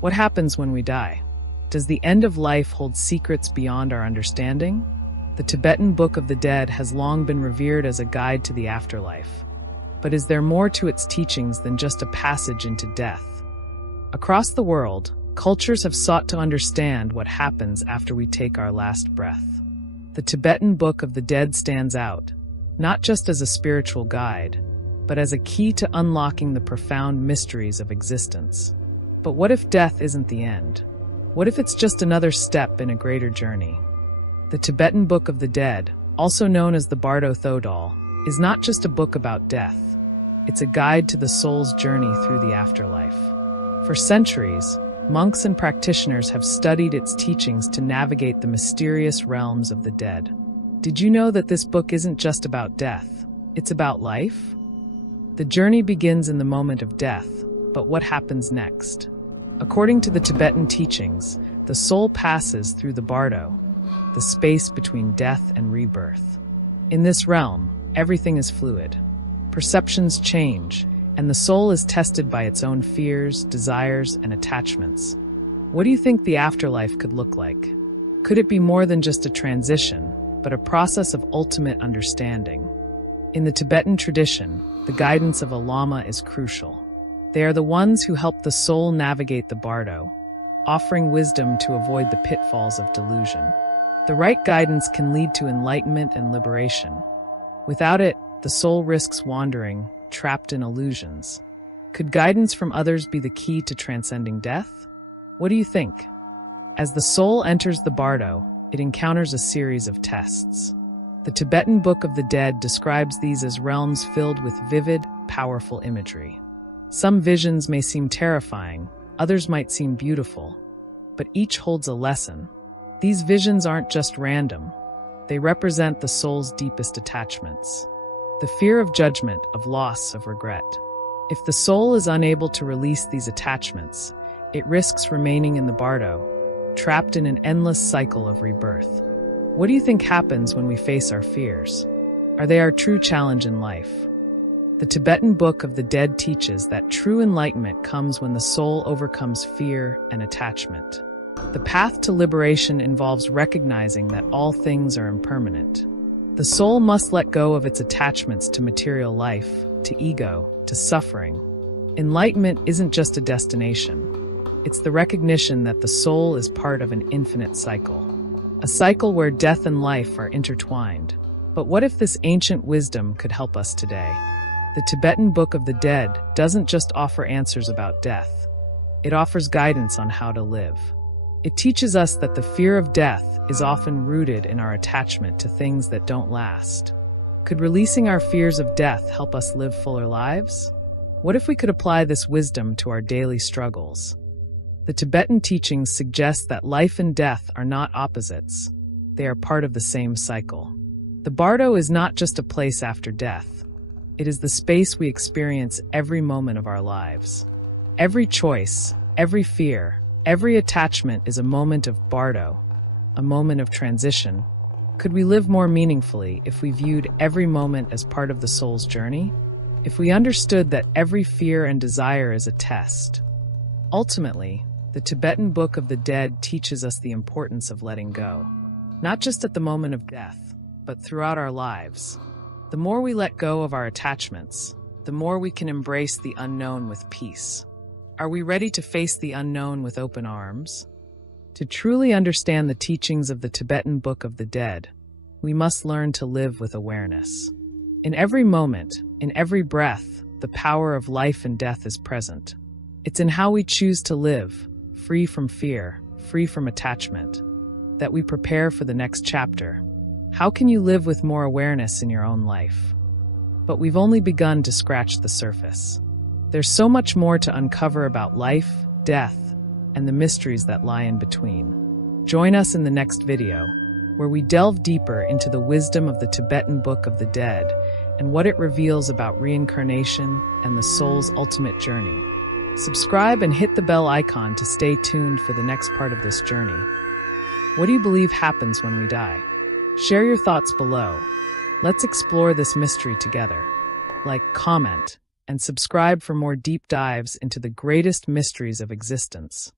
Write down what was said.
What happens when we die? Does the end of life hold secrets beyond our understanding? The Tibetan Book of the Dead has long been revered as a guide to the afterlife. But is there more to its teachings than just a passage into death? Across the world, cultures have sought to understand what happens after we take our last breath. The Tibetan Book of the Dead stands out, not just as a spiritual guide, but as a key to unlocking the profound mysteries of existence. But what if death isn't the end? What if it's just another step in a greater journey? The Tibetan Book of the Dead, also known as the Bardo is not just a book about death. It's a guide to the soul's journey through the afterlife. For centuries, monks and practitioners have studied its teachings to navigate the mysterious realms of the dead. Did you know that this book isn't just about death? It's about life? The journey begins in the moment of death, but what happens next? According to the Tibetan teachings, the soul passes through the Bardo, the space between death and rebirth. In this realm, everything is fluid. Perceptions change, and the soul is tested by its own fears, desires, and attachments. What do you think the afterlife could look like? Could it be more than just a transition, but a process of ultimate understanding? In the Tibetan tradition, the guidance of a lama is crucial. They are the ones who help the soul navigate the Bardo, offering wisdom to avoid the pitfalls of delusion. The right guidance can lead to enlightenment and liberation. Without it, the soul risks wandering, trapped in illusions. Could guidance from others be the key to transcending death? What do you think? As the soul enters the Bardo, it encounters a series of tests. The Tibetan Book of the Dead describes these as realms filled with vivid, powerful imagery. Some visions may seem terrifying, others might seem beautiful, but each holds a lesson. These visions aren't just random. They represent the soul's deepest attachments. The fear of judgment, of loss, of regret. If the soul is unable to release these attachments, it risks remaining in the Bardo, trapped in an endless cycle of rebirth. What do you think happens when we face our fears? Are they our true challenge in life? The Tibetan Book of the Dead teaches that true enlightenment comes when the soul overcomes fear and attachment. The path to liberation involves recognizing that all things are impermanent. The soul must let go of its attachments to material life, to ego, to suffering. Enlightenment isn't just a destination. It's the recognition that the soul is part of an infinite cycle. A cycle where death and life are intertwined. But what if this ancient wisdom could help us today? The Tibetan Book of the Dead doesn't just offer answers about death. It offers guidance on how to live. It teaches us that the fear of death is often rooted in our attachment to things that don't last. Could releasing our fears of death help us live fuller lives? What if we could apply this wisdom to our daily struggles? The Tibetan teachings suggest that life and death are not opposites. They are part of the same cycle. The Bardo is not just a place after death. It is the space we experience every moment of our lives. Every choice, every fear, every attachment is a moment of Bardo, a moment of transition. Could we live more meaningfully if we viewed every moment as part of the soul's journey? If we understood that every fear and desire is a test? Ultimately, the Tibetan Book of the Dead teaches us the importance of letting go, not just at the moment of death, but throughout our lives. The more we let go of our attachments, the more we can embrace the unknown with peace. Are we ready to face the unknown with open arms? To truly understand the teachings of the Tibetan Book of the Dead, we must learn to live with awareness. In every moment, in every breath, the power of life and death is present. It's in how we choose to live, free from fear, free from attachment, that we prepare for the next chapter. How can you live with more awareness in your own life? But we've only begun to scratch the surface. There's so much more to uncover about life, death, and the mysteries that lie in between. Join us in the next video, where we delve deeper into the wisdom of the Tibetan Book of the Dead and what it reveals about reincarnation and the soul's ultimate journey. Subscribe and hit the bell icon to stay tuned for the next part of this journey. What do you believe happens when we die? Share your thoughts below. Let's explore this mystery together. Like, comment, and subscribe for more deep dives into the greatest mysteries of existence.